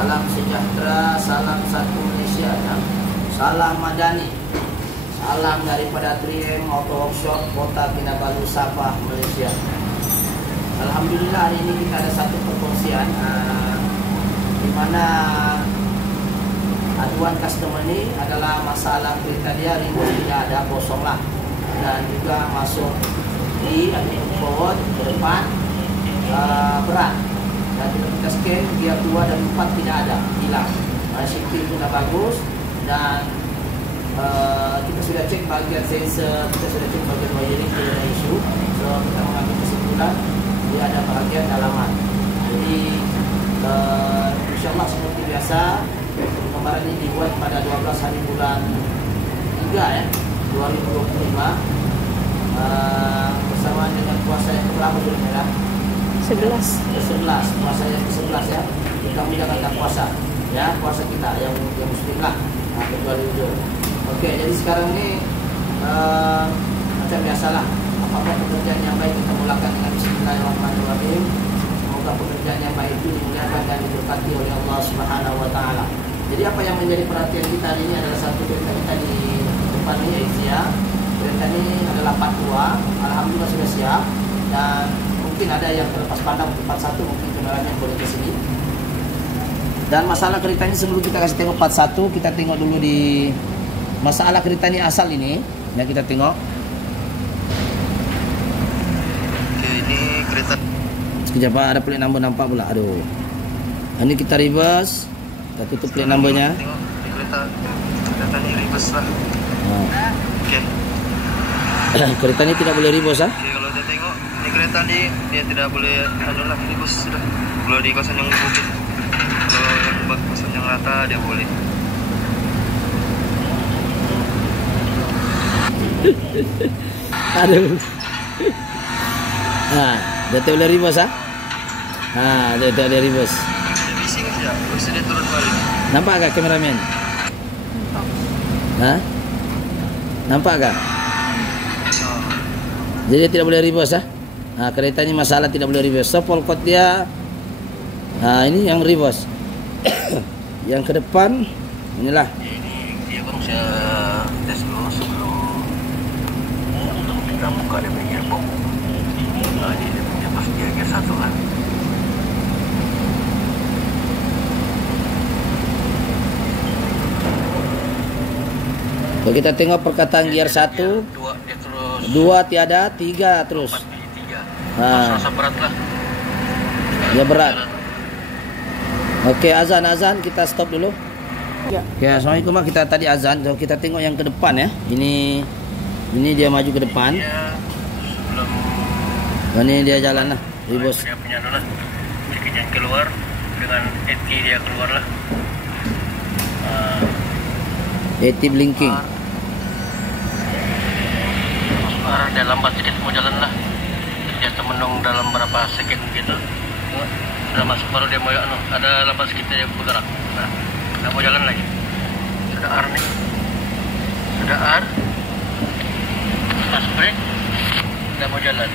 Salam sejahtera, salam satu Malaysia ya. Salam Madani. Salam daripada 3M Auto Workshop Kota Kinabalu, Sabah, Malaysia. Alhamdulillah hari ini kita ada satu perkongsian di mana aduan customer ini adalah masalah kereta dia rindu tidak ada, kosong lah, dan juga masuk di forward ke depan berat, dan kita scan gear 2 dan 4 tidak ada, hilang. Shifting sudah bagus, dan kita sudah cek bagian sensor, kita sudah cek bagian wiring, tidak ada isu. So kita mengambil kesimpulan dia ada bahagian dalaman. Jadi insyaAllah seperti biasa, penggambaran ini dibuat pada 12 hari bulan 3 ya, 2025 bersamaan dengan puasa yang berapa bulan ya? 11. Puasa yang ke-11 ya. Kita menjalankan puasa ya, puasa kita yang muslim lah, kecuali ujung. Oke, jadi sekarang ini macam biasalah, apapun pekerjaan yang baik kita mulakan dengan bismillahirrahmanirrahim. Semoga pekerjaan yang baik itu dimuliakan dan diberkati oleh Allah Subhanahu wa taala. Jadi apa yang menjadi perhatian kita hari ini adalah satu kereta kita di depan ini, Asia. Kereta ini adalah 42, alhamdulillah sudah siap, dan mungkin ada yang terlepas pandang 41, mungkin kendaraannya boleh ke sini. Dan masalah kereta ini sebelum kita kasih tengok 41, kita tengok dulu di masalah kereta ini asal ini. Ya, kita tengok. Oke, ini kereta. Sekejap Pak, ada plate number nampak pula. Aduh. Ini kita reverse. Kita tutup plate numbernya. Tengok, ini kereta ini reverse lah. Oke. Kereta ini tidak boleh reverse ah? Oke, kalau saya tengok, ini kereta ini dia tidak boleh adalah reverse sudah. Kalau di kawasan yang bukit. Kalau yang kawasan yang rata dia boleh. Aduh. Dia tak boleh reverse ah? Dia tak boleh reverse. Dia bising saja, terus dia turun balik. Nampak tak kameramen? Nampak tak? Jadi dia tidak boleh reverse ah? Kereta ini masalah tidak boleh reverse. So polkot dia ini yang reverse. Yang ke depan inilah. Ini dia baru saya tes dulu sebelum kita buka dia punya gearbox. Ini dia punya pas gear 1 kan. Kalau kita tengok perkataan gear 1, 2 tiada, 3 terus. Rasa berat lah. Ya berat. Oke, azan kita stop dulu. Ya. Ya, assalamualaikum. Kita tadi azan, so kita tengok yang ke depan ya. Ini dia maju ke depan. Dan ini dia jalan lah, reverse. Dia punya lah. Sedikit keluar dengan ET dia keluar lah. ET blinking. Dia lambat sedikit mau jalan lah. Dia menung dalam berapa second gitu. Sudah masuk baru dia mau ada lambat sedikit dia bergerak. Nah, dia mau jalan lagi. Sudah R nih. Sudah R. Pas break. Dia mau jalan.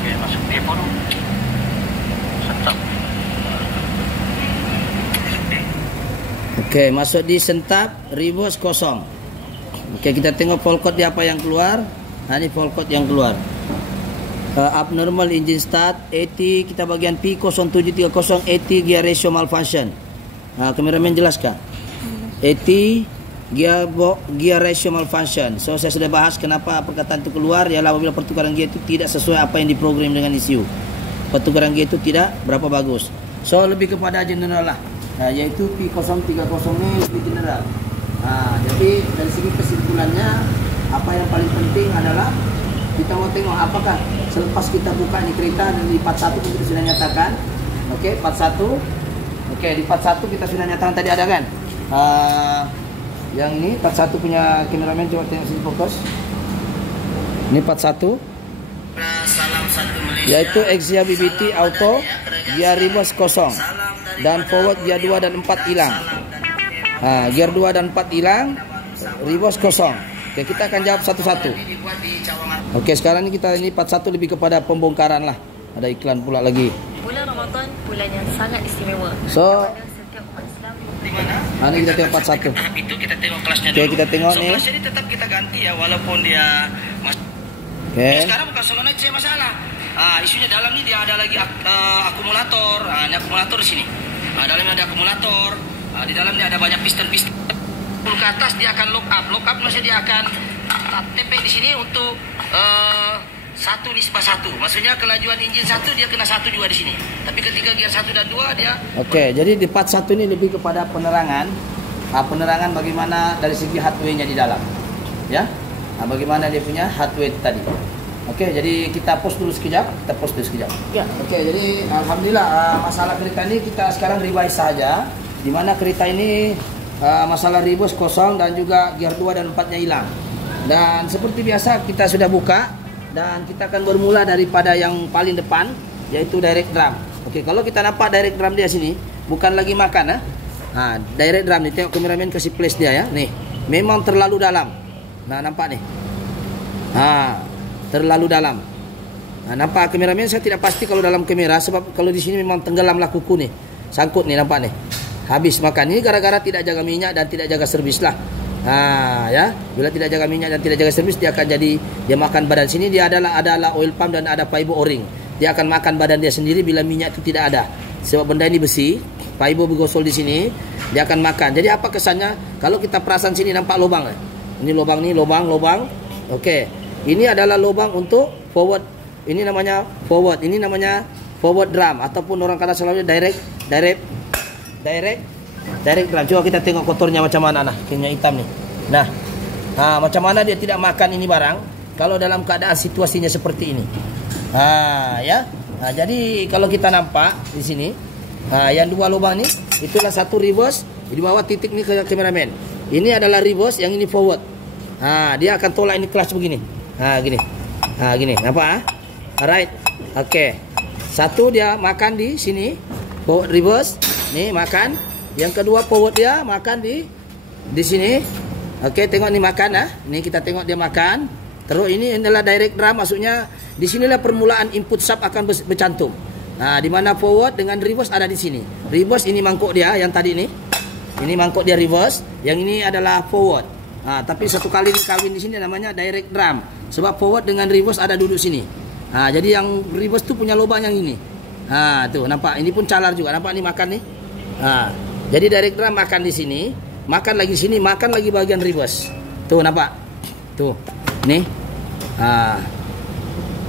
Oke, masuk depo dong. Sentap. Oke, masuk di sentap, reverse kosong. Oke, kita tengok polkot dia apa yang keluar. Ini polkot yang keluar. Abnormal engine start, AT kita bagian P0730, AT gear ratio malfunction. Kameramen jelaskan. AT gear ratio malfunction. So saya sudah bahas kenapa perkataan itu keluar, ialah apabila pertukaran gear itu tidak sesuai apa yang diprogram dengan ECU. Pertukaran gear itu tidak berapa bagus. So lebih kepada general lah. Yaitu P030 ini lebih general. Jadi dari segi kesimpulannya, apa yang paling penting adalah kita mau tengok apakah selepas kita buka ini kereta dan di 41 kita sudah nyatakan. Oke, 41. Oke, di 41 kita sudah nyatakan tadi ada kan? Yang ini 41 punya kameramen, coba tengok sini fokus. Ini 41. Yaitu Exia BBT Auto, gear reverse kosong, dan forward gear 2 dan 4 hilang. Gear 2 dan 4 hilang, reverse kosong. Oke, kita akan jawab satu-satu. Oke, sekarang ini kita part 1 lebih kepada pembongkaran lah. Ada iklan pula lagi. Bulan Ramadan bulan yang sangat istimewa. So, Setiap umat Islam ini kita tengok part 1. Tahap itu kita tengok kelasnya Oke, dulu. kita tengok nih. Kelasnya ini tetap kita ganti ya, walaupun dia Oke. sekarang bukan solenoid saya masalah. Isunya dalam ini dia ada lagi akumulator. Ini akumulator di sini. Dalamnya ada akumulator. Di dalamnya ada banyak piston-piston. Ke atas dia akan lock up. Lock up maksudnya dia akan TP di sini untuk 1:1. Maksudnya kelajuan engine 1 dia kena 1 juga di sini. Tapi ketika gear 1 dan 2 dia. Oke, jadi di part 1 ini lebih kepada penerangan. Penerangan bagaimana dari segi hardware-nya di dalam. Ya. Bagaimana dia punya hardware tadi. Oke, jadi kita pause dulu sekejap. Ya. Oke, jadi alhamdulillah masalah kereta ini kita sekarang revise saja. Di mana kereta ini masalah reverse kosong dan juga gear 2 dan 4-nya hilang. Dan seperti biasa kita sudah buka dan kita akan bermula daripada yang paling depan, yaitu direct drum. Oke, kalau kita nampak direct drum dia sini bukan lagi makan direct drum nih, tengok kameramen kasih place dia ya. Nih, memang terlalu dalam. Nah, nampak nih. Terlalu dalam. Nampak kameramen, saya tidak pasti kalau dalam kamera sebab kalau di sini memang tenggelamlah kuku nih. Sangkut nih, nampak nih. Habis makan ini gara-gara tidak jaga minyak dan tidak jaga servis lah. Ya, bila tidak jaga minyak dan tidak jaga servis dia akan jadi dia makan badan sini dia adalah oil pump dan ada fiber o-ring. Dia akan makan badan dia sendiri bila minyak itu tidak ada. Sebab benda ini besi, fiber bergosol di sini, dia akan makan. Jadi apa kesannya? Kalau kita perasan sini nampak lubang. Ini lubang nih, lubang. Oke. Ini adalah lubang untuk forward. Ini namanya forward. Ini namanya forward drum ataupun orang kata selalu direct drum. Coba kita tengok kotornya macam mana nah, kayaknya hitam nih. Nah, macam mana dia tidak makan ini barang kalau dalam keadaan situasinya seperti ini. Ya. Jadi kalau kita nampak di sini, yang dua lubang ini itulah satu reverse, di bawah titik nih ke kameramen. Ini adalah reverse, yang ini forward. Dia akan tolak ini clutch begini. Gini. Nampak? Alright. Oke. Satu dia makan di sini, forward reverse. Nih makan. Yang kedua forward dia makan di sini. Oke, tengok nih makan Ini kita tengok dia makan. Terus ini adalah direct drum, maksudnya di sinilah permulaan input sub akan bercantum. Di mana forward dengan reverse ada di sini. Reverse ini mangkuk dia yang tadi nih. Ini mangkuk dia reverse, yang ini adalah forward. Tapi satu kali dikawin di sini namanya direct drum. Sebab forward dengan reverse ada duduk sini. Jadi yang reverse tu punya lubang yang ini. Tuh nampak, ini pun calar juga. Nampak nih makan nih. Jadi direct drum makan di sini, makan lagi sini, makan lagi bagian reverse. Tuh nampak. Tuh. Nih.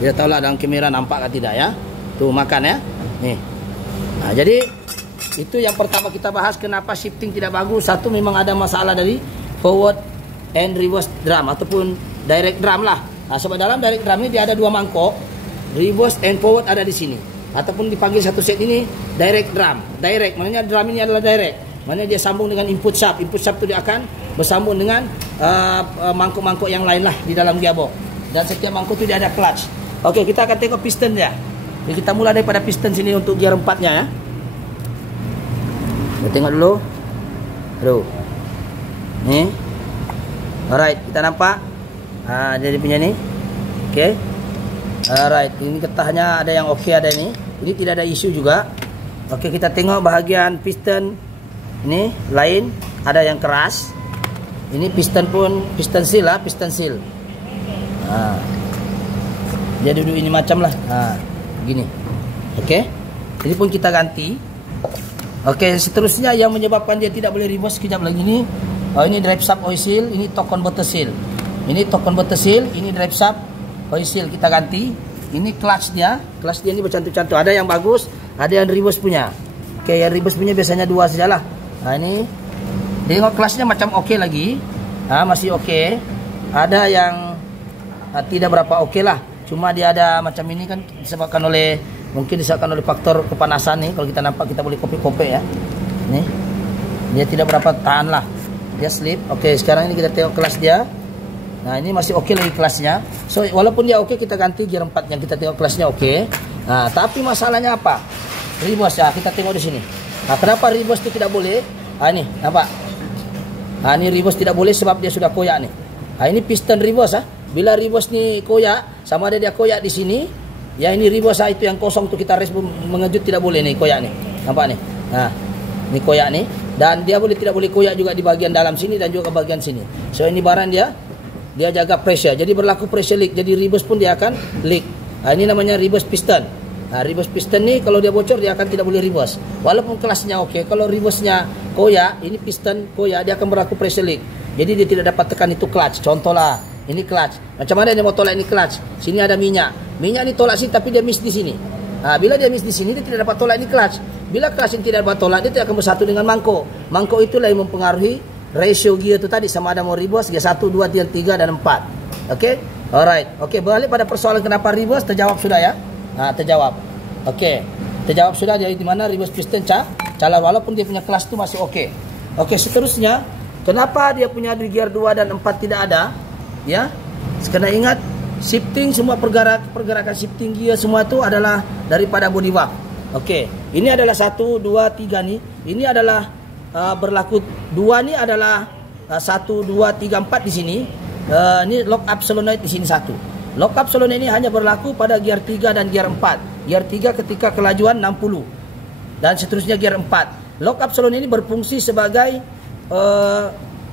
Dia tahu lah dalam kamera nampak atau tidak ya. Tuh makan ya. Nih. Jadi itu yang pertama kita bahas kenapa shifting tidak bagus. Satu memang ada masalah dari forward and reverse drum ataupun direct drum lah. Sebab dalam direct drum ini dia ada dua mangkok, reverse and forward ada di sini. Ataupun dipanggil satu set ini direct drum. Direct, maknanya drum ini adalah direct. Maknanya dia sambung dengan input sub. Input sub itu dia akan bersambung dengan mangkok-mangkok yang lain lah di dalam gearbox. Dan setiap mangkok itu dia ada clutch. Oke, kita akan tengok piston dia. Jadi kita mulai daripada piston sini untuk gear 4-nya ya. Kita tengok dulu. Aduh. Nih. Alright, kita nampak. Jadi punya ni. Okey. Alright, ini getahnya ada yang okey, ada ini. Ini tidak ada isu juga. Okey, kita tengok bahagian piston ini lain, ada yang keras. Ini piston pun piston seal lah, piston seal. Dia duduk ini macam lah. Begini. Okey. Ini pun kita ganti. Okey, seterusnya yang menyebabkan dia tidak boleh reverse sekejap lagi ni. Ini drive shaft oil seal, ini torque converter seal. Ini torque converter seal, ini drive shaft oil seal kita ganti. Ini clutch dia ini bercantum-cantum. Ada yang bagus, ada yang reverse punya. Okey, yang reverse punya biasanya dua sajalah. Ini tengok clutchnya macam okey lagi. Masih okey. Ada yang tidak berapa okey lah. Cuma dia ada macam ini kan disebabkan oleh faktor kepanasan nih. Kalau kita nampak kita boleh kopi-kopi ya. Nih. Dia tidak berapa tahan lah. Dia slip. Okey, sekarang ini kita tengok kelas dia. Nah, ini masih okey lagi kelasnya. So, walaupun dia okey, kita ganti gear 4 yang kita tengok kelasnya okey. Tapi masalahnya apa? Reverse ya, kita tengok di sini. Kenapa reverse itu tidak boleh? Ini, nampak? Ini reverse tidak boleh sebab dia sudah koyak nih. Ini piston reverse Bila reverse ni koyak, sama ada dia koyak di sini. Ya ini reverse itu yang kosong tu kita respon mengejut tidak boleh nih koyak nih. Nampak nih. Ini koyak nih dan dia tidak boleh koyak juga di bagian dalam sini dan juga ke bagian sini. So ini barang dia jaga pressure. Jadi berlaku pressure leak. Jadi reverse pun dia akan leak. Ini namanya reverse piston. Reverse piston ni kalau dia bocor dia akan tidak boleh reverse. Walaupun kelasnya okey, kalau reverse-nya koyak, ini piston koyak, dia akan berlaku pressure leak. Jadi dia tidak dapat tekan itu clutch. Contohlah, ini clutch. Macam mana dia mau tolak ini clutch? Sini ada minyak. Minyak ni tolak sini tapi dia miss di sini. Bila dia miss di sini dia tidak dapat tolak ini clutch. Bila clutch ini tidak dapat tolak, dia tidak akan bersatu dengan mangkuk. Mangkuk itulah yang mempengaruhi ratio gear itu tadi, sama ada mau reverse gear 1, 2, 3 dan 4. Okey? Alright. Okey, balik pada persoalan kenapa reverse terjawab sudah ya. Terjawab. Okey. Terjawab sudah jadi di mana reverse piston cala walaupun dia punya kelas tu masih okey. Okey, seterusnya kenapa dia punya di gear 2 dan 4 tidak ada? Ya. Kena ingat shifting semua pergerakan shifting gear semua tu adalah daripada body valve. Okey. Ini adalah 1 2 3 ni. Ini adalah berlaku 2 ni adalah 1 2 3 4 di sini. Ini lock up solenoid di sini 1. Lock up solenoid ini hanya berlaku pada gear 3 dan gear 4. Gear 3 ketika kelajuan 60 dan seterusnya gear 4. Lock up solenoid ini berfungsi sebagai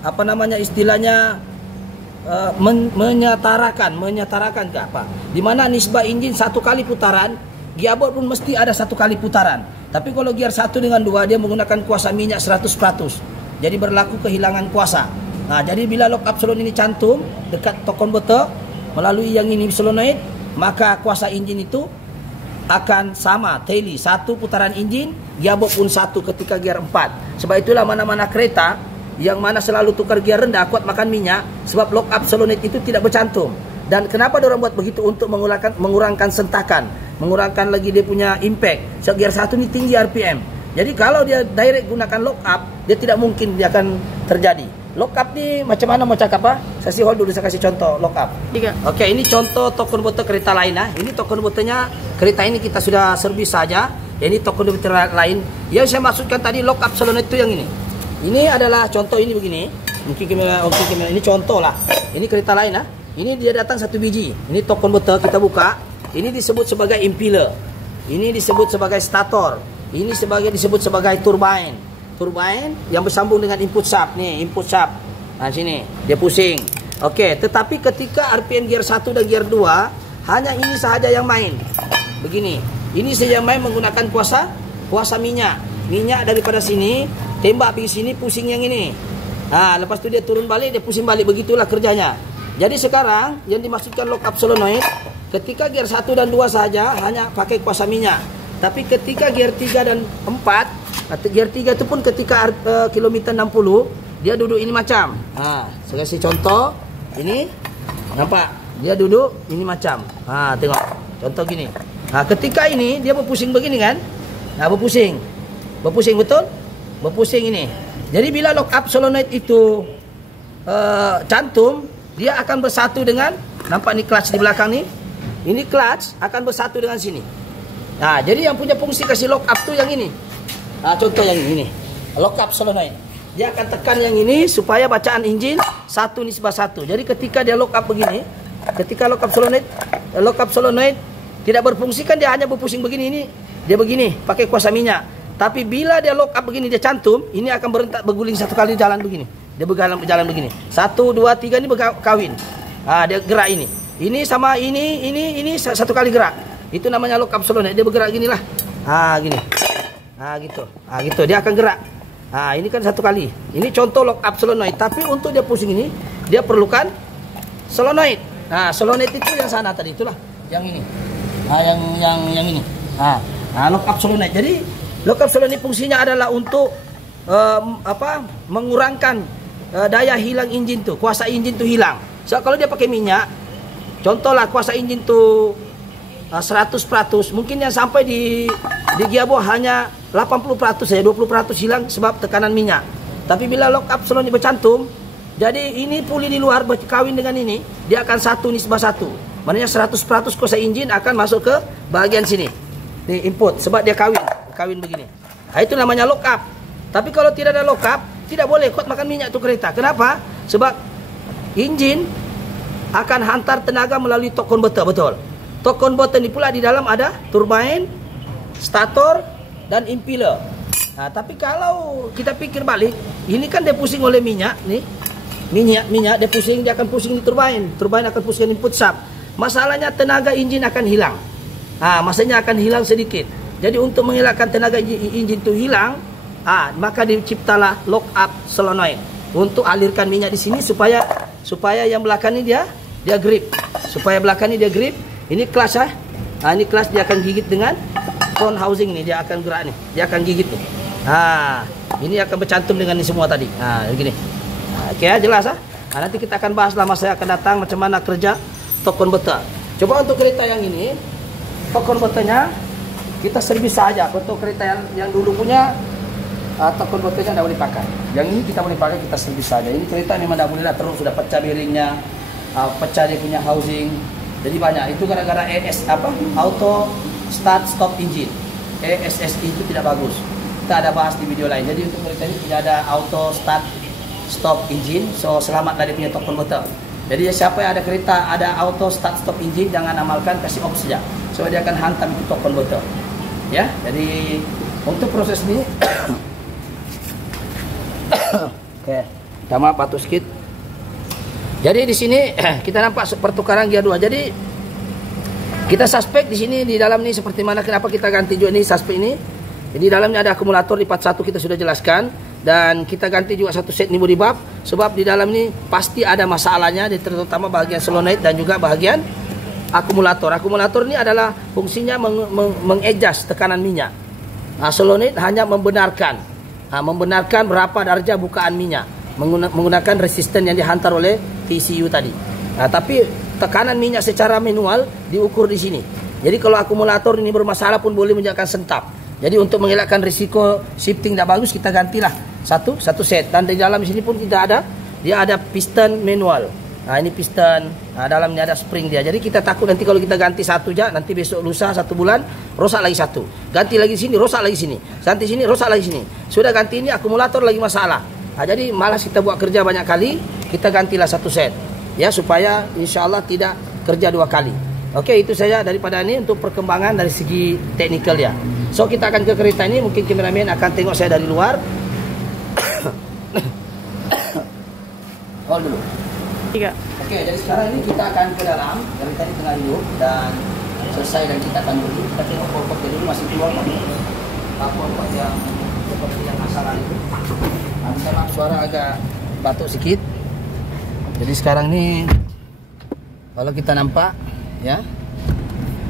apa namanya istilahnya menyetarakan ke apa? Di mana nisbah enjin 1 kali putaran, gearbox pun mesti ada 1 kali putaran. Tapi kalau gear 1 dengan 2 dia menggunakan kuasa minyak 100%. Jadi berlaku kehilangan kuasa. Jadi bila lock up solenoid ini cantum dekat torque converter melalui yang ini solenoid, maka kuasa enjin itu akan sama, tally 1 putaran enjin, gearbox pun 1 ketika gear 4. Sebab itulah mana-mana kereta yang mana selalu tukar gear rendah kuat makan minyak, sebab lock up solenoid itu tidak bercantum. Dan kenapa diorang buat begitu? Untuk mengurangkan sentakan, mengurangkan lagi dia punya impact. So gear 1 ini tinggi RPM. Jadi kalau dia direct gunakan lock up, dia tidak mungkin dia akan terjadi. Lock up ni macam mana mau cakap Saya hold dulu, saya kasih contoh lock up. Okey, ini contoh torque converter kereta lain Ini torque converternya kereta ini kita sudah servis saja. Ini torque converter lain. Yang saya maksudkan tadi lock up solenoid itu yang ini. Ini adalah contoh ini begini. Mungkin kamera ini contoh lah. Ini kereta lain Ini dia datang 1 biji. Ini torque converter kita buka. Ini disebut sebagai impeller. Ini disebut sebagai stator. Ini disebut sebagai turbine. Turbine yang bersambung dengan input shaft nih, input shaft. Sini dia pusing. Okey, tetapi ketika RPM gear 1 dan gear 2 hanya ini sahaja yang main. Begini. Ini saja yang main menggunakan kuasa minyak. Minyak daripada sini tembak pergi sini, pusing yang ini. Lepas tu dia turun balik, dia pusing balik, begitulah kerjanya. Jadi sekarang yang dimaksudkan lock up solenoid ketika gear 1 dan 2 saja hanya pakai kuasa minyak. Tapi ketika gear 3 dan 4 gear 3 itu pun ketika kilometer 60 dia duduk ini macam. Saya kasih contoh. Ini nampak dia duduk ini macam. Tengok. Contoh gini. Ketika ini dia berpusing begini kan? Berpusing. Berpusing betul? Berpusing ini. Jadi bila lock up solenoid itu cantum, dia akan bersatu dengan, nampak ni clutch di belakang ni. Ini clutch akan bersatu dengan sini. Jadi yang punya fungsi kasih lock up tu yang ini. Contoh yang ini, lock up solenoid. Dia akan tekan yang ini supaya bacaan enjin 1:1. Jadi ketika dia lock up begini, ketika lock up solenoid tidak berfungsi kan dia hanya berpusing begini, ini dia begini pakai kuasa minyak. Tapi bila dia lock up begini, dia cantum, ini akan berguling 1 kali jalan begini. Dia berjalan begini. 1 2 3 ini berkawin. Dia gerak ini. Ini sama ini 1 kali gerak. Itu namanya lock up solenoid. Dia bergerak ginilah. Gini. Gitu. Dia akan gerak. Ini kan 1 kali. Ini contoh lock up solenoid. Tapi untuk dia pusing ini, dia perlukan solenoid. Solenoid itu yang sana tadi, itulah. Yang ini. Yang ini. Lock up solenoid. Jadi lock up solenoid fungsinya adalah untuk mengurangkan daya hilang enjin tu. Kuasa enjin tu hilang. So kalau dia pakai minyak, contohlah kuasa enjin tu 100%, mungkin yang sampai di gearbox hanya 80% saja, 20% hilang sebab tekanan minyak. Tapi bila lock up solenoid bercantum, jadi ini puli di luar berkawin dengan ini, dia akan 1:1. Maknanya 100% kuasa enjin akan masuk ke bahagian sini. Di input sebab dia kawin begini. Itu namanya lock up. Tapi kalau tidak ada lock up, tidak boleh kuat makan minyak tu kereta. Kenapa? Sebab Engine akan hantar tenaga melalui torque converter, betul. Torque converter ni pula di dalam ada turbine, stator dan impeller. Nah, tapi kalau kita pikir balik, ini kan dia pusing oleh minyak nih. Minyak dia pusing, dia akan pusing di turbine. Turbine akan pusing input shaft. Masalahnya tenaga engine akan hilang. Masanya akan hilang sedikit. Jadi untuk mengelakkan tenaga engine itu hilang, maka diciptalah lock up solenoid untuk alirkan minyak di sini supaya yang belakang ini dia grip. Supaya belakang ini dia grip. Ini clutch ini clutch dia akan gigit dengan front housing ini, dia akan gerak nih. Dia akan gigit nih. Ini akan bercantum dengan ini semua tadi. Begini. Oke, jelas nanti kita akan bahas lama saya akan datang macam mana kerja torque converter. Coba untuk kereta yang ini, torque converternya kita servis saja. Untuk kereta yang dulu punya torque converternya tidak boleh pakai. Yang ini kita boleh pakai, kita servis saja. Ini kereta memang tidak boleh lah, terus sudah pecah bearingnya, pecah dia punya housing. Jadi banyak. Itu gara-gara auto start stop engine. ASSE itu tidak bagus. Kita ada bahas di video lain. Jadi untuk kereta ini tidak ada auto start stop engine. So selamat dari punya torque converter. Jadi siapa yang ada kereta ada auto start stop engine, jangan amalkan, kasih off saja. So dia akan hantam itu torque converter. Ya. Jadi untuk proses ini oke, kita maaf batuk sedikit. Jadi di sini kita nampak pertukaran gear 2. Jadi kita suspek di sini di dalam ini seperti mana, kenapa kita ganti juga ini suspek ini. Jadi di dalamnya ada akumulator di part 1 kita sudah jelaskan, dan kita ganti juga satu set body bulb sebab di dalam ini pasti ada masalahnya, terutama bagian solenoid dan juga bagian akumulator. Akumulator ini adalah fungsinya mengadjust tekanan minyak. Solenoid hanya membenarkan berapa darjah bukaan minyak menggunakan resisten yang dihantar oleh PCU tadi. Tapi tekanan minyak secara manual diukur di sini. Jadi kalau akumulator ini bermasalah pun boleh menyebabkan sentap. Jadi untuk mengelakkan risiko shifting tidak bagus, kita gantilah satu set. Dan di dalam sini pun tidak ada, dia ada piston manual. Ini piston, dalamnya ada spring dia. Jadi kita takut nanti kalau kita ganti satu aja, nanti besok lusa 1 bulan rosak lagi satu. Ganti lagi sini, rosak lagi sini. Ganti sini, rosak lagi sini. Sudah ganti ini akumulator lagi masalah. Jadi malas kita buat kerja banyak kali, kita gantilah satu set. Ya, supaya insya Allah tidak kerja 2 kali. Oke, itu saja daripada ini untuk perkembangan dari segi teknikal ya. So kita akan ke kereta ini, mungkin kameramen akan tengok saya dari luar. Hold dulu. 3. Oke, jadi sekarang ini kita akan ke dalam. Dari tadi tengah hidup dan selesai, dan kita akan dulu. Kita tengok pokoknya dulu masih keluar pokok yang seperti yang masalah itu. Minta maaf suara agak batuk sedikit. Jadi sekarang ini kalau kita nampak ya,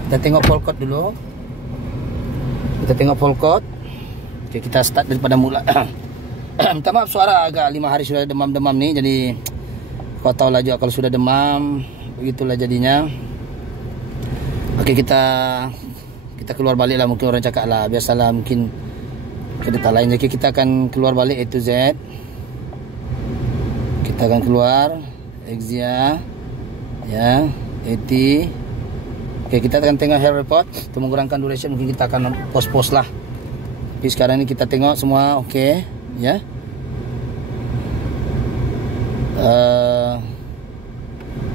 kita tengok polkot dulu. Kita tengok polkot. Oke, kita start daripada mula. Minta maaf suara agak 5 hari sudah demam-demam nih. Jadi kau tahu lah juga kalau sudah demam, begitulah jadinya. Oke, kita keluar balik lah, mungkin orang cakap lah biasalah, mungkin kereta lain. Jadi kita akan keluar balik A to Z. Kita akan keluar Exia ya, AT. Oke, kita akan tengok health report untuk mengurangkan duration, mungkin kita akan post lah. Tapi sekarang ini kita tengok semua oke ya.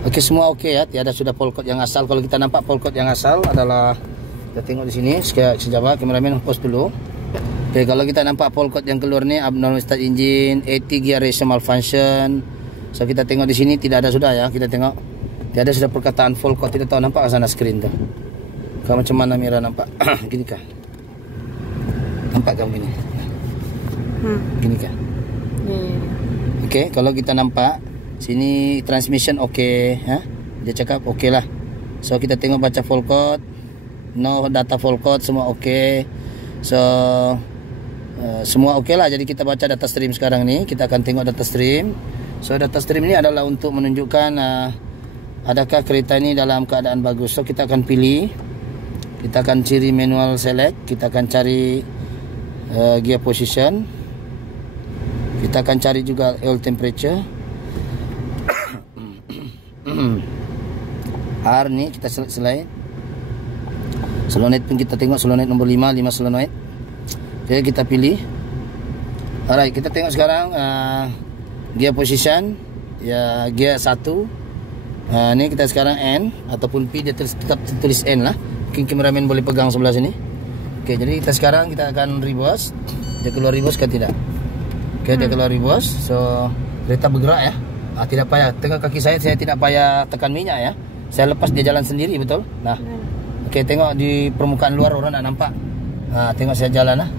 Oke, semua oke ya, tiada sudah polkot yang asal. Kalau kita nampak polkot yang asal adalah, kita tengok di sini sekejap, kameramen post dulu. Oke, kalau kita nampak polkot yang keluar ni abnormal start engine, 80 gear ratio malfunction. So kita tengok di sini tidak ada sudah ya, kita tengok tidak ada sudah perkataan polkot, tidak tahu nampak ke sana screen tu. Kau macam mana Mira nampak? Gini kah? Nampak kamu gini? Gini kah? Oke, kalau kita nampak sini transmission oke, dia cakap oke lah. So kita tengok baca polkot, no data polkot, semua oke. So semua oke lah. Jadi kita baca data stream sekarang ni. Kita akan tengok data stream. So data stream ini adalah untuk menunjukkan adakah kereta ini dalam keadaan bagus. So kita akan pilih, kita akan cari manual select, kita akan cari gear position, kita akan cari juga oil temperature. R ni kita select. Solenoid pun kita tengok, solenoid nombor 5 solenoid. Oke, kita pilih. Alright, kita tengok sekarang gear position ya gear 1. Ini kita sekarang N ataupun P, dia tetap tulis N lah. Mungkin kameramen boleh pegang sebelah sini. Oke, jadi kita sekarang kita akan reverse. Dia keluar reverse ke tidak? Oke, dia keluar reverse. So kereta bergerak ya. Tidak payah tengok kaki saya tidak payah tekan minyak ya. Saya lepas dia jalan sendiri, betul? Nah, oke, tengok di permukaan luar orang tak nampak. Tengok saya jalan lah.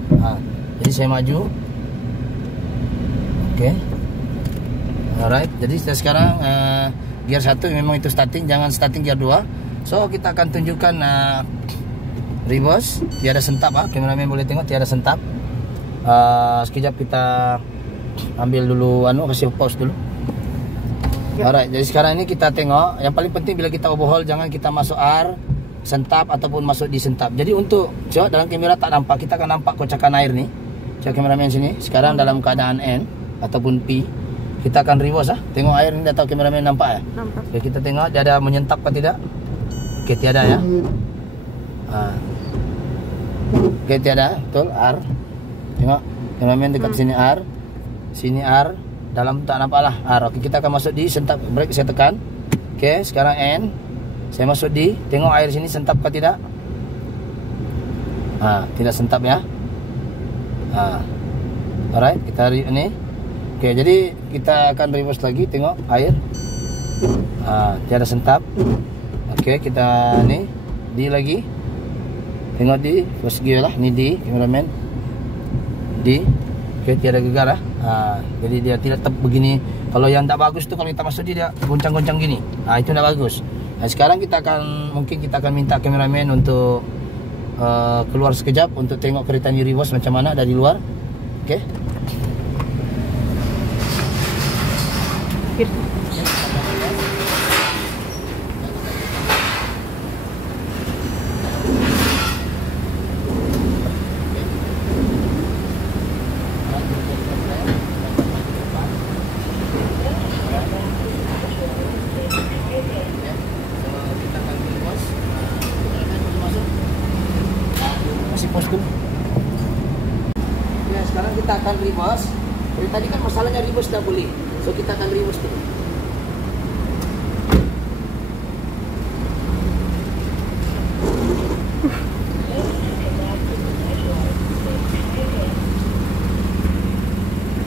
Jadi saya maju. Oke. Alright, jadi kita sekarang gear 1 memang itu starting, jangan starting gear 2. So kita akan tunjukkan reverse, tiada sentap kameramen boleh tengok tiada sentap. Sekejap kita ambil dulu kasih pause dulu. Alright, jadi sekarang ini kita tengok, yang paling penting bila kita overhaul jangan kita masuk R, sentap ataupun masuk di sentap. Jadi untuk coba dalam kamera tak nampak, kita akan nampak kocakan air nih. Coba kameramen sini, sekarang dalam keadaan N ataupun P. Kita akan reverse tengok air ni, dah tahu kameramen nampak ya? Nampak. Okay, kita tengok dia ada menyentap atau tidak. Okey, tiada ya. Okey, tiada, betul R. Tengok kameramen dekat sini R. Sini R, dalam tak nampak lah R. Okey, kita akan masuk di sentap, break saya tekan. Okey, sekarang N. Saya masuk di, tengok air sini sentap atau tidak? Tidak sentap ya. Alright, kita ini. Oke, jadi kita akan reverse lagi, tengok air. Tiada sentap. Oke, kita ni di lagi. Tengok di first gear lah, ni di kameramen. Di. Oke, tiada gegar lah. Jadi dia tidak tetap begini. Kalau yang tak bagus tu kalau kita masuk dia goncang-goncang gini. Itu tak bagus. Sekarang mungkin kita akan minta kameramen untuk keluar sekejap untuk tengok kereta ni reverse macam mana dari luar. Oke. Sekarang kita akan reverse. Dari tadi kan masalahnya reverse tak boleh. So kita akan reverse dulu.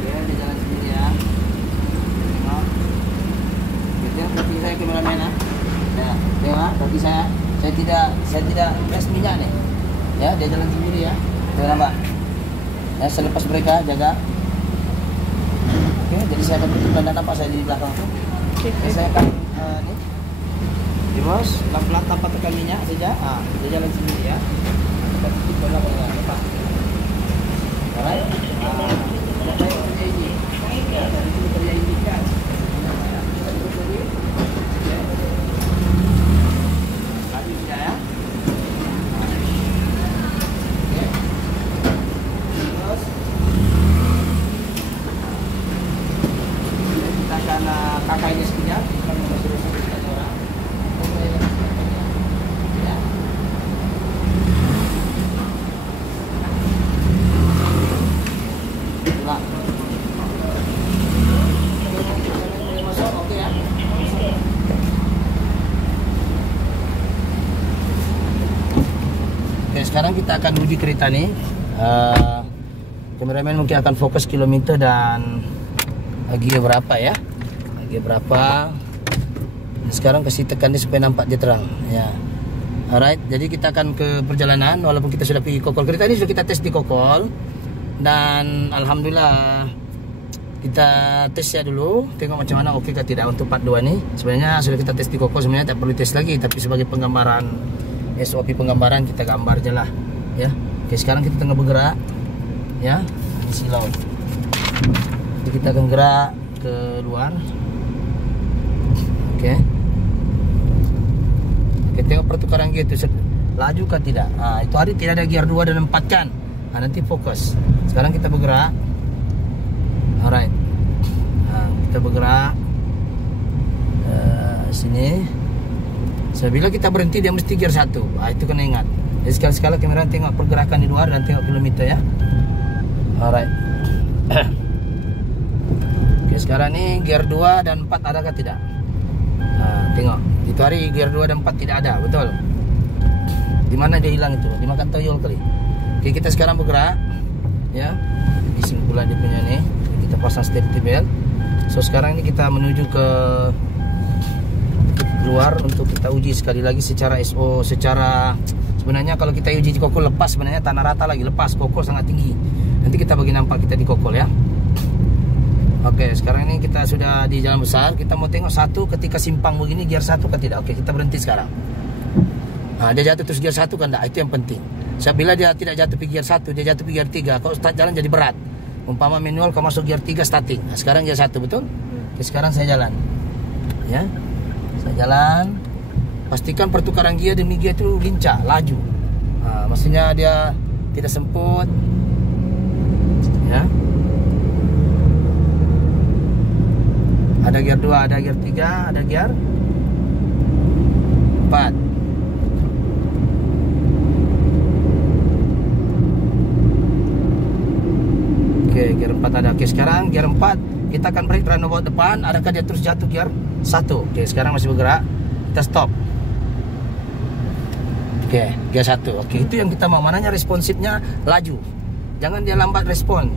Dia jalan sendiri ya. Tengok. Lihat kaki saya kameramen ya. Tengok kaki saya. Saya tidak press minyak nih. Ya, dia jalan sendiri ya. Tengok nampak. Ya, selepas mereka jaga. Oke, jadi saya akan tutup dan nampak saya di belakang tuh. Saya akan ini reverse, pelan-pelan tanpa tekan minyak saja. Dia jalan sendiri ya. Kita tutup bola nampak. Alright. Saya kerja ini. Ya, dari sini kerja ini kan. Laju saja ya. Kakaknya sekejap, kalau masih ada orang. Masuk, oke ya. Oke, sekarang kita akan uji kereta nih. Kameramen mungkin akan fokus kilometer dan gear berapa ya. Gear berapa. Sekarang kasih tekan dia supaya nampak dia terang ya. Alright, jadi kita akan ke perjalanan walaupun kita sudah pergi Kokol. Kereta ini sudah kita tes di Kokol dan alhamdulillah kita tes ya dulu, tengok macam mana oke ke tidak untuk part 2 nih. Sebenarnya sudah kita tes di Kokol, sebenarnya tak perlu tes lagi, tapi sebagai penggambaran SOP penggambaran kita gambar je lah ya. Oke, sekarang kita tengah bergerak ya, silau. Jadi kita akan gerak ke luar. Oke. Oke, tengok pertukaran gear itu laju kan tidak. Itu hari tidak ada gear 2 dan 4 kan. Nanti fokus. Sekarang kita bergerak. Alright. Kita bergerak sini. So, bila kita berhenti dia mesti gear 1. Itu kena ingat. Jadi sekali-sekala kamera tengok pergerakan di luar dan tengok kilometer ya. Alright. Oke, Oke, sekarang ini gear 2 dan 4 adakah tidak? Nah, tengok. Itu hari gear 2 dan 4 tidak ada, betul. Di mana dia hilang itu? Dimakan toyol kali. Oke, kita sekarang bergerak. Ya. Bising pula dia punya nih. Kita pasang safety belt. So sekarang ini kita menuju ke luar untuk kita uji sekali lagi secara SO, secara sebenarnya kalau kita uji di kokol lepas sebenarnya tanah rata lagi, lepas kokol sangat tinggi. Nanti kita bagi nampak kita di kokol ya. Oke, sekarang ini kita sudah di jalan besar. Kita mau tengok satu ketika simpang begini gear 1 kan tidak. Oke, kita berhenti sekarang. Nah, dia jatuh terus gear 1 kan enggak, itu yang penting. Bila dia tidak jatuh di gear 1, dia jatuh di gear 3, kalau start jalan jadi berat. Umpama manual kau masuk gear 3 starting. Nah, sekarang gear 1 betul? Oke, sekarang saya jalan. Ya. Saya jalan. Pastikan pertukaran gear demi gear itu lincah, laju. Nah, maksudnya dia tidak semput. Ya. Ada gear 2, ada gear 3, ada gear 4. Oke, gear 4 ada. Oke, sekarang gear 4 kita akan break roundabout depan. Adakah dia terus jatuh gear 1? Oke, sekarang masih bergerak. Kita stop. Oke, gear 1. Oke, itu yang kita mau. Mananya responsifnya laju. Jangan dia lambat respon.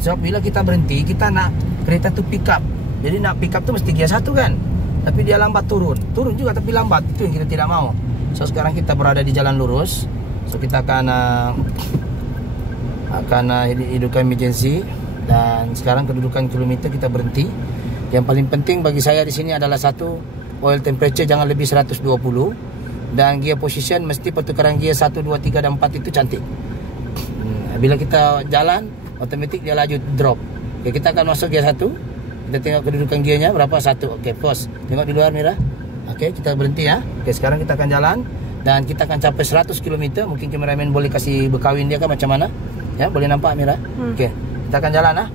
Sebab bila kita berhenti, kita nak kereta tu pick up. Jadi nak pick up tu mesti gear 1 kan. Tapi dia lambat turun. Turun juga tapi lambat. Itu yang kita tidak mau. So sekarang kita berada di jalan lurus. So kita akan hidupkan emergency. Dan sekarang kedudukan kilometer kita berhenti. Yang paling penting bagi saya di sini adalah satu, oil temperature jangan lebih 120. Dan gear position mesti pertukaran gear 1, 2, 3 dan 4 itu cantik. Bila kita jalan, otomatik dia laju drop. Oke, kita akan masuk gear 1. Kita tengok kedudukan gearnya berapa, 1. Oke, pause. Tengok di luar Mira. Oke, kita berhenti ya. Oke, sekarang kita akan jalan. Dan kita akan capai 100 km. Mungkin kameramen boleh kasih berkawin dia kan macam mana. Ya, boleh nampak Mira. Oke, kita akan jalan lah.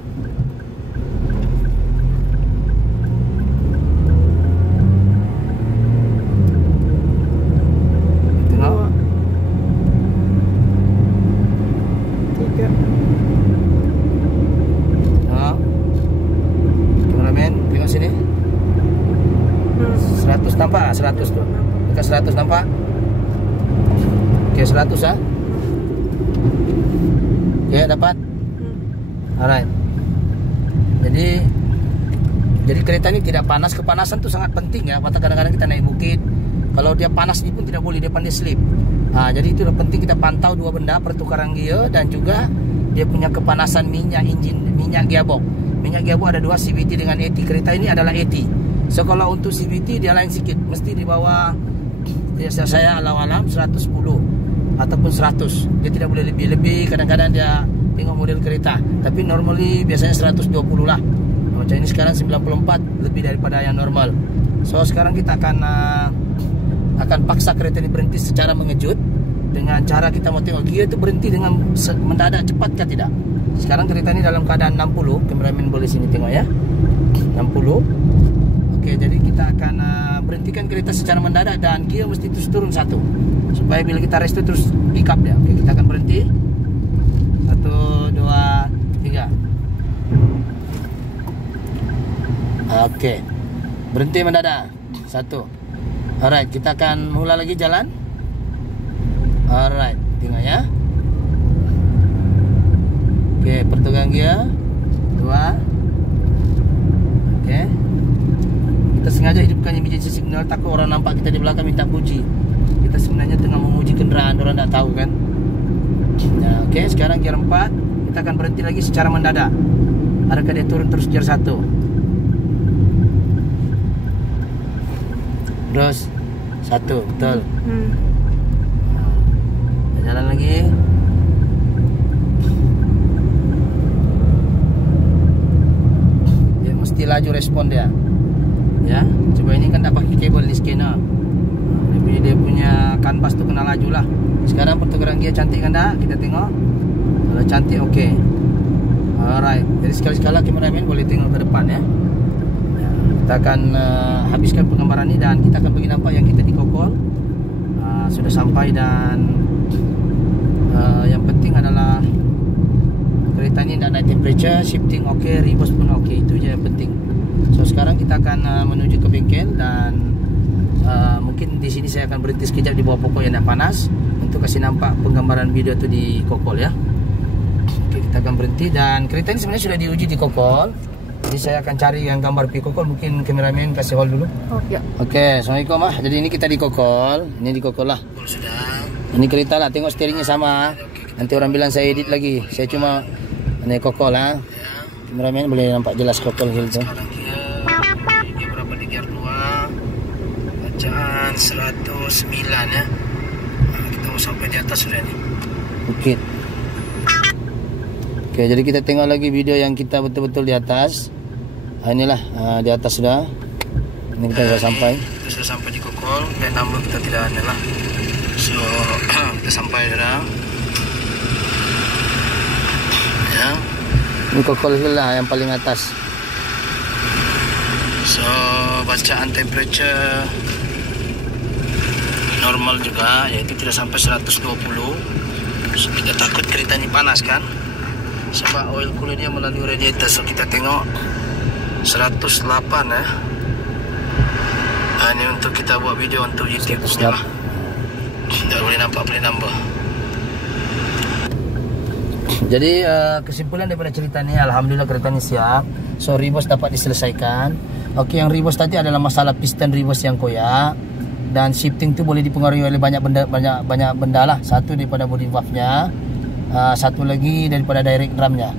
Tengok. 3. Tengok. Kameramen, tengok sini. 100 nampak? 100 tu. Dekat 100 nampak? Oke, 100 ah. Ya, dapat. Alright. Jadi kereta ini tidak panas. Kepanasan itu sangat penting ya. Kadang-kadang kita naik bukit, kalau dia panas ini pun tidak boleh, dia pandai slip. Nah, jadi itu penting kita pantau dua benda, pertukaran gear dan juga dia punya kepanasan minyak engine, minyak gearbox. Minyak gearbox ada dua, CVT dengan AT. Kereta ini adalah AT. So kalau untuk CVT dia lain sikit, mesti di bawah saya alam 110 ataupun 100. Dia tidak boleh lebih. Kadang-kadang dia tengok model kereta, tapi normally biasanya 120 lah. Macam ini sekarang 94, lebih daripada yang normal. So sekarang kita akan paksa kereta ini berhenti secara mengejut. Dengan cara kita mau tengok gear itu berhenti dengan mendadak cepat kah tidak. Sekarang kereta ini dalam keadaan 60. Kameramen boleh sini tengok ya, 60. Oke, jadi kita akan berhentikan kereta secara mendadak dan gear mesti terus turun 1, supaya bila kita rest itu terus pick up dia. Oke, kita akan berhenti. 1, 2, 3. Oke, berhenti mendadak 1. Alright, kita akan mula lagi jalan. Alright, tengok ya. Oke, pertukaran gear 2. Oke, kita sengaja hidupkan emergency signal, takut orang nampak kita di belakang minta puji. Kita sebenarnya tengah memuji kenderaan, orang tak tahu kan. Nah, oke, sekarang gear 4. Kita akan berhenti lagi secara mendadak. Adakah dia turun terus gear 1? Terus 1, betul. Kita jalan lagi. Dia mesti laju respon dia. Ya, coba ini kan tak pakai kabel di scanner. Dia punya kanvas tu kena laju lah. Sekarang pertukaran gear cantik kan dah? Kita tengok. Kalau cantik, okey. Alright. Jadi sekali-sekala kameramen boleh tengok ke depan ya. Kita akan habiskan penggambaran ini dan kita akan bagi nampak yang kita di kokol sudah sampai. Dan yang penting adalah kereta ini tidak naik temperature, shifting oke, reverse pun oke. Itu aja yang penting. So sekarang kita akan menuju ke bengkel dan mungkin di sini saya akan berhenti sekejap di bawah pokok yang dah panas untuk kasih nampak penggambaran video tu di kokol ya. Oke, kita akan berhenti dan kereta ini sebenarnya sudah diuji di kokol. Jadi saya akan cari yang gambar pi kokol, mungkin kameramen kasih hold dulu. Oh, ya. Oke, assalamualaikum ah. Jadi ini kita di kokol, ini di kokol lah. Sudah. Ini kereta lah, tengok steeringnya sama. Nanti orang bilang saya edit lagi. Saya cuma ini kokol lah. Kameramen boleh nampak jelas kokol hill tu. Sekarang dia berapa di gear 2? Bacaan 109 ya. Kita mau sampai di atas sudah nih. Bukit. Oke, jadi kita tengok lagi video yang kita betul-betul di atas. Inilah di atas sudah. Ini kita sudah sampai. Kita sudah sampai di kokol. Dan number kita tidak ada lah. So kita sampai sudah. Ya. Ini kokol hill lah yang paling atas. So bacaan temperature normal juga, yaitu tidak sampai 120. So, kita takut kereta ini panas kan, sebab oil cooler dia melalui radiator. So kita tengok 108 ya. Ini untuk kita buat video untuk YouTube lah. Tidak boleh nampak boleh nambah. Jadi kesimpulan daripada cerita ni, alhamdulillah kereta ni siap. So reverse dapat diselesaikan. Okey, yang reverse tadi adalah masalah piston reverse yang koyak. Dan shifting tu boleh dipengaruhi oleh banyak benda lah. Satu daripada body valve-nya, satu lagi daripada direct drum-nya.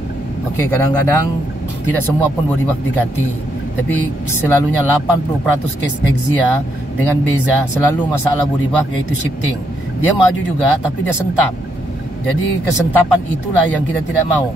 Okey, kadang-kadang tidak semua pun body valve diganti. Tapi selalunya 80% case Exia dengan Beza selalu masalah body valve, iaitu shifting. Dia maju juga tapi dia sentap. Jadi kesentapan itulah yang kita tidak mau.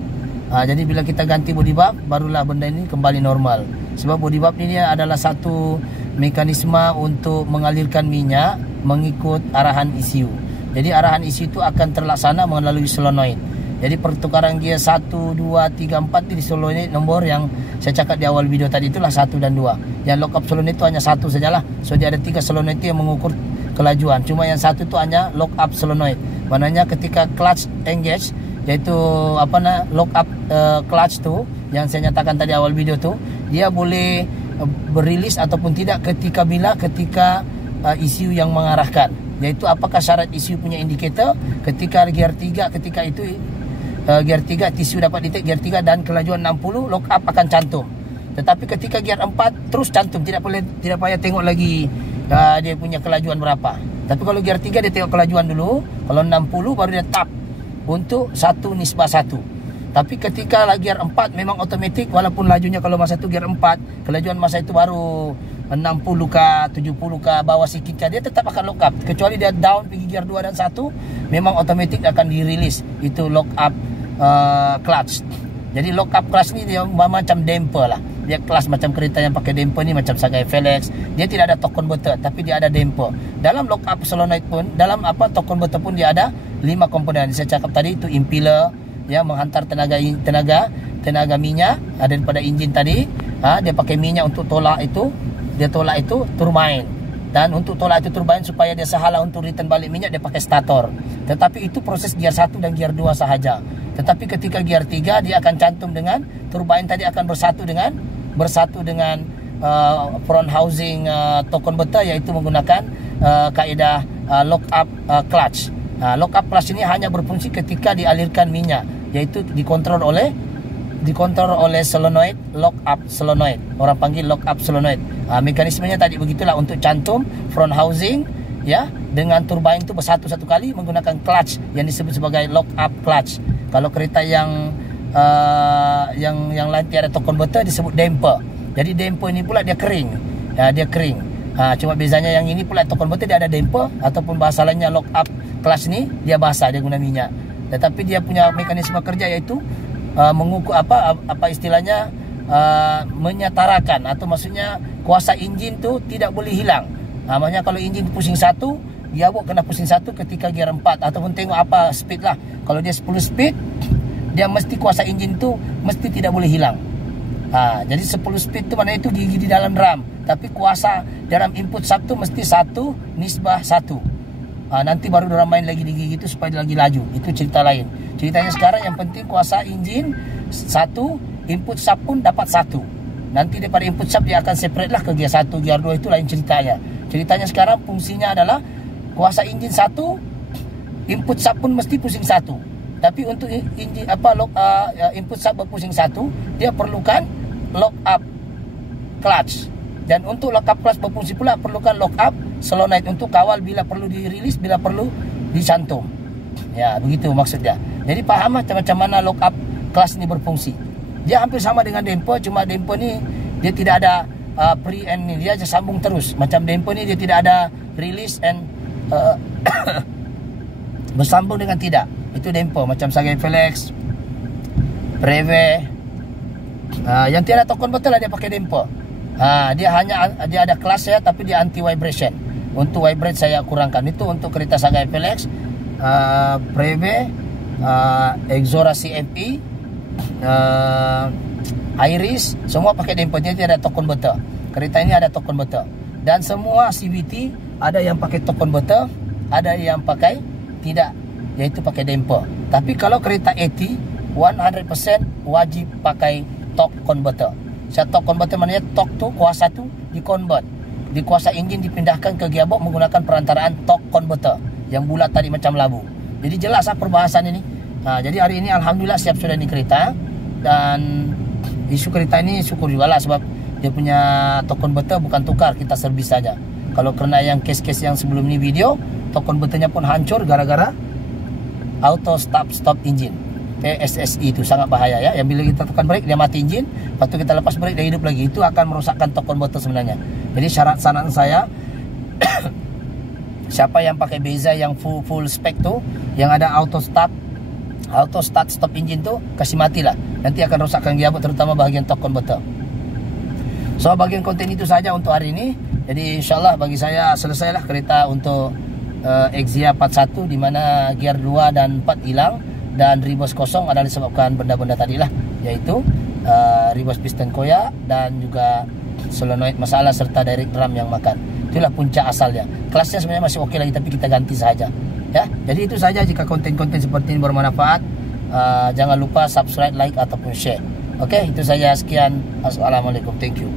Jadi bila kita ganti body valve, barulah benda ini kembali normal. Sebab body valve ini adalah satu mekanisme untuk mengalirkan minyak mengikut arahan ECU. Jadi arahan ECU itu akan terlaksana melalui solenoid. Jadi pertukaran gear 1, 2, 3, 4 di solenoid nombor yang saya cakap di awal video tadi itulah 1 dan 2. Yang lock up solenoid itu hanya 1 sajalah. So dia ada 3 solenoid itu yang mengukur kelajuan. Cuma yang 1 itu hanya lock up solenoid. Maknanya ketika clutch engage, iaitu lock up clutch tu yang saya nyatakan tadi awal video tu, dia boleh berilis ataupun tidak ketika ECU yang mengarahkan. Iaitu apakah syarat ECU punya indikator ketika gear 3, ketika itu gear 3 TCU dapat detect gear 3 dan kelajuan 60, lock up akan cantum. Tetapi ketika gear 4 terus cantum, tidak payah tengok lagi dia punya kelajuan berapa. Tapi kalau gear 3 dia tengok kelajuan dulu, kalau 60 baru dia tap untuk 1:1. Tapi ketika gear 4 memang otomatik, walaupun lajunya kalau masa itu gear 4, kelajuan masa itu baru 60 70 bawah sikit dia tetap akan lock up. Kecuali dia down pergi gear 2 dan 1, memang otomatik akan dirilis itu lock up clutch. Jadi lock up clutch ni dia macam damper lah. Dia kelas macam kereta yang pakai damper ni, macam Sagai Felix. Dia tidak ada torque converter, tapi dia ada damper. Dalam lock up solenoid pun, dalam torque converter pun dia ada 5 komponen. Saya cakap tadi itu impeller ya, menghantar tenaga minyak daripada enjin tadi. Dia pakai minyak untuk tolak itu. Dia tolak itu turbine. Dan untuk tolak itu turbine supaya dia sahala untuk return balik minyak, dia pakai stator. Tetapi itu proses gear 1 dan gear 2 sahaja. Tetapi ketika gear 3 dia akan cantum dengan turbine tadi akan bersatu dengan front housing torque converter, iaitu menggunakan kaedah lock up clutch. Lock up clutch ini hanya berfungsi ketika dialirkan minyak, iaitu dikontrol oleh solenoid, lock up solenoid. Orang panggil lock up solenoid. Mekanismenya tadi begitulah, untuk cantum front housing ya dengan turbine itu bersatu satu kali menggunakan clutch yang disebut sebagai lock up clutch. Kalau kereta yang lain tiada torque converter disebut damper. Jadi damper ini pula dia kering. Dia kering. Cuma bezanya yang ini pula torque converter dia ada damper, ataupun bahasa lainnya lock up clutch ni dia basah, dia guna minyak. Tetapi dia punya mekanisme kerja iaitu mengukur apa istilahnya, menyetarakan, atau maksudnya kuasa enjin tu tidak boleh hilang. Maksudnya kalau enjin pusing 1, gearbox kena pusing 1 ketika gear 4, ataupun tengok apa speed lah. Kalau dia 10 speed, dia mesti kuasa enjin tu mesti tidak boleh hilang. Jadi 10 speed tu maknanya itu gigi di dalam drum, tapi kuasa dalam input 1 mesti 1:1. nanti baru dorang main lagi di gigi itu supaya dia lagi laju. Itu cerita lain. Ceritanya sekarang yang penting kuasa engine satu, input sub pun dapat satu. Nanti daripada input sub dia akan separate lah ke gear 1, gear 2, itu lain ceritanya. Ceritanya sekarang fungsinya adalah kuasa engine satu, input sub pun mesti pusing satu. Tapi untuk engine input sub berpusing satu, dia perlukan lock up clutch. Dan untuk lock up clutch berfungsi pula perlukan lock up solenoid untuk kawal bila perlu dirilis, bila perlu dicantum. Ya, begitu maksudnya. Jadi faham macam mana lock up clutch ni berfungsi. Dia hampir sama dengan damper, cuma damper ni dia tidak ada pre and ni, dia aja sambung terus. Macam damper ni dia tidak ada release and bersambung dengan tidak. Itu damper macam Sagai Flex, Preve. Yang tiada tokon betul lah dia pakai damper. Dia ada kelas ya, tapi dia anti vibration. Untuk vibrate saya kurangkan. Itu untuk kereta Sagai Flex, Preve, Exora CFE, Iris, semua pakai damper. Dia tidak ada tokon betul. Kereta ini ada tokon betul. Dan semua CVT ada yang pakai tokon betul, ada yang pakai tidak, yaitu pakai damper. Tapi kalau kereta AT 100% wajib pakai torque converter. Torque converter maknanya torque tu, kuasa tu di-convert. Di kuasa engine dipindahkan ke gearbox menggunakan perantaraan torque converter yang bulat tadi macam labu. Jadi jelas perbahasan ini. Jadi hari ini alhamdulillah siap sudah ni kereta. Dan isu kereta ini syukur juga lah sebab dia punya torque converter bukan tukar, kita servis saja. Kalau kerana yang case-case yang sebelum ni video, torque converternya pun hancur gara-gara auto stop engine. PSSI itu sangat bahaya ya. Yang bila kita tekan brake dia mati engine, lepas tu kita lepas brake dia hidup lagi. Itu akan merosakkan torque converter sebenarnya. Jadi syarat saran saya siapa yang pakai Beza yang full spec tu, yang ada auto start stop engine tu, kasih matilah. Nanti akan rosakkan gearbox, terutama bahagian torque converter. So bagian konten itu saja untuk hari ini. Jadi insyaallah bagi saya selesailah kereta untuk Xia 41 di mana gear 2 dan 4 hilang. Dan reverse kosong adalah disebabkan benda-benda tadilah, yaitu reverse piston koyak dan juga solenoid masalah serta direct drum yang makan. Itulah puncak asalnya. Kelasnya sebenarnya masih okey lagi, tapi kita ganti saja. Ya, jadi itu saja. Jika konten-konten seperti ini bermanfaat, jangan lupa subscribe, like ataupun share. Okey, itu saja. Sekian. Assalamualaikum. Thank you.